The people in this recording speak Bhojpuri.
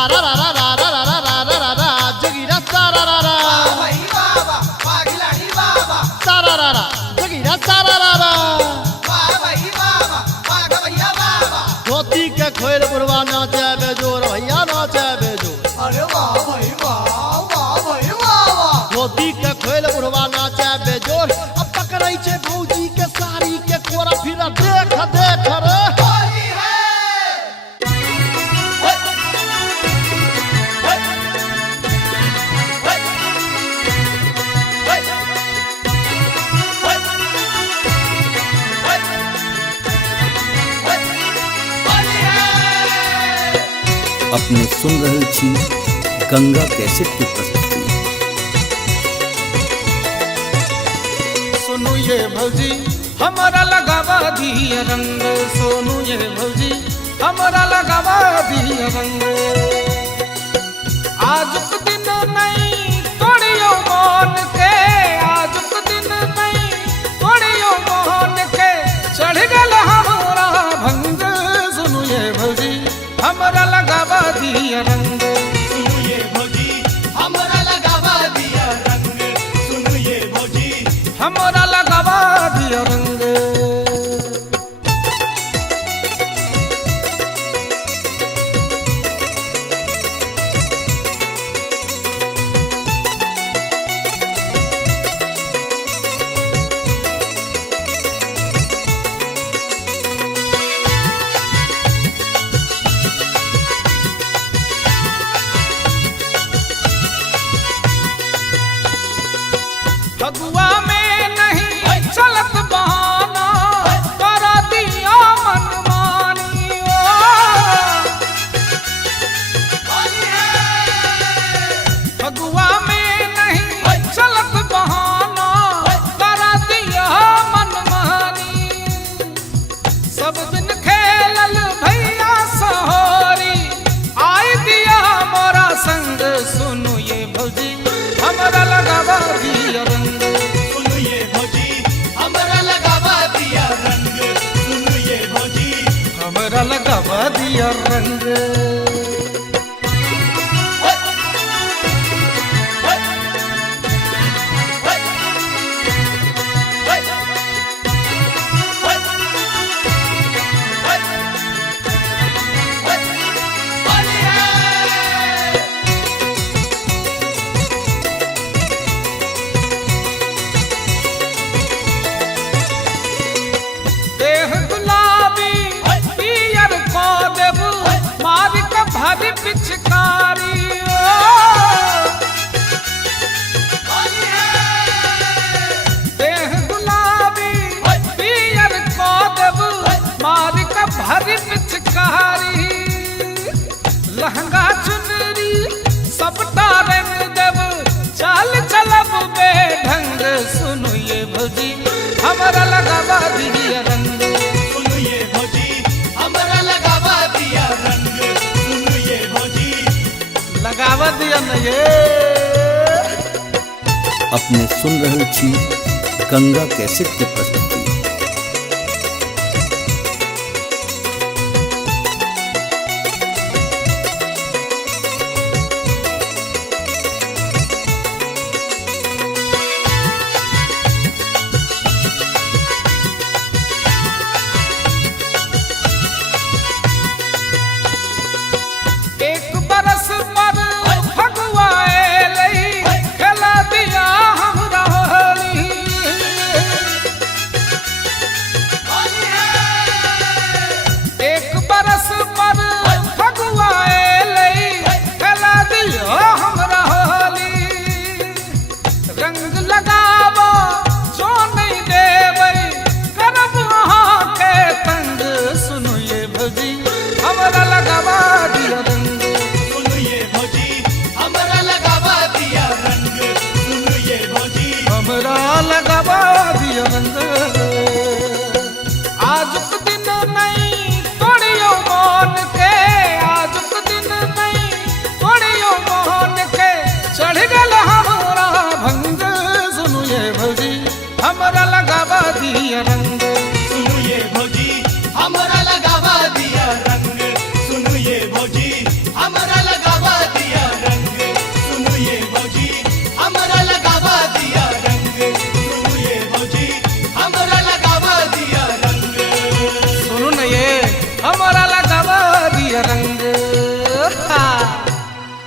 सारा रा रा रा रा रा रा रा रा रा जगीरा सारा रा रा भाई बाबा पागलानी बाबा सारा रा रा जगीरा सारा रा रा भाई बाबा पाग भैया बाबा धोती के खोल बुढ़वा नाचे बेजोर भैया नाचे बेजोर अरे वाह भाई वाह भाई वाह धोती के खोल बुढ़वा नाचे बेजोर अब पकड़ै छे भौजी के साड़ी के कोरा फिर देख देख रे होली है अपने सुन रहल छी गंगा कैसेट की प्रस्तुति। सुनु ये भौजी हमारा लगावा दिया रंग, सोनू ये भौजी हमारा लगावा दिया रंग। आज दिन नहीं तोड़ियो मन के, आज दिन नहीं तोड़ियो मन के, चढ़ गल हमारा भंग। सुनु ये भौजी हमारा लगावा दिया रंग, सुनो ये भौजी हमरा लगावा दिया रंग, सुनो ये भौजी हमारा लगावा दिया रंग। फगुआ में नहीं चलत बहाना, कर दिया मनमानी। फगुआ में नहीं चलत बहाना, कर दिया मनमानी। सब दिन खेलल भैया सहोरी, आई दिया मोरा संग। सुनु ये भौजी हमरा लगावा दिया रंग, सुनो ये भौजी हमरा लगावा दिया रंग, सुनो ये भौजी हमरा लगावा दिया रंग। देह गुलाबी पियर को देबू, मार के भारी पिचकारी। देह गुलाबी पियर को देबू, मार के भारी पिचकारी। लहंगा चुनरी सबटा रंग देबू, चाल चलब बेढंग। सुनु ये भौजी हमरा लगावा दिया रंग, सुनो ये भौजी हमरा लगावा दिया रंग, सुनो ये भौजी लगावा दिया न ये। अपने सुन रहल छी गंगा कैसेट की प्रस्तुति।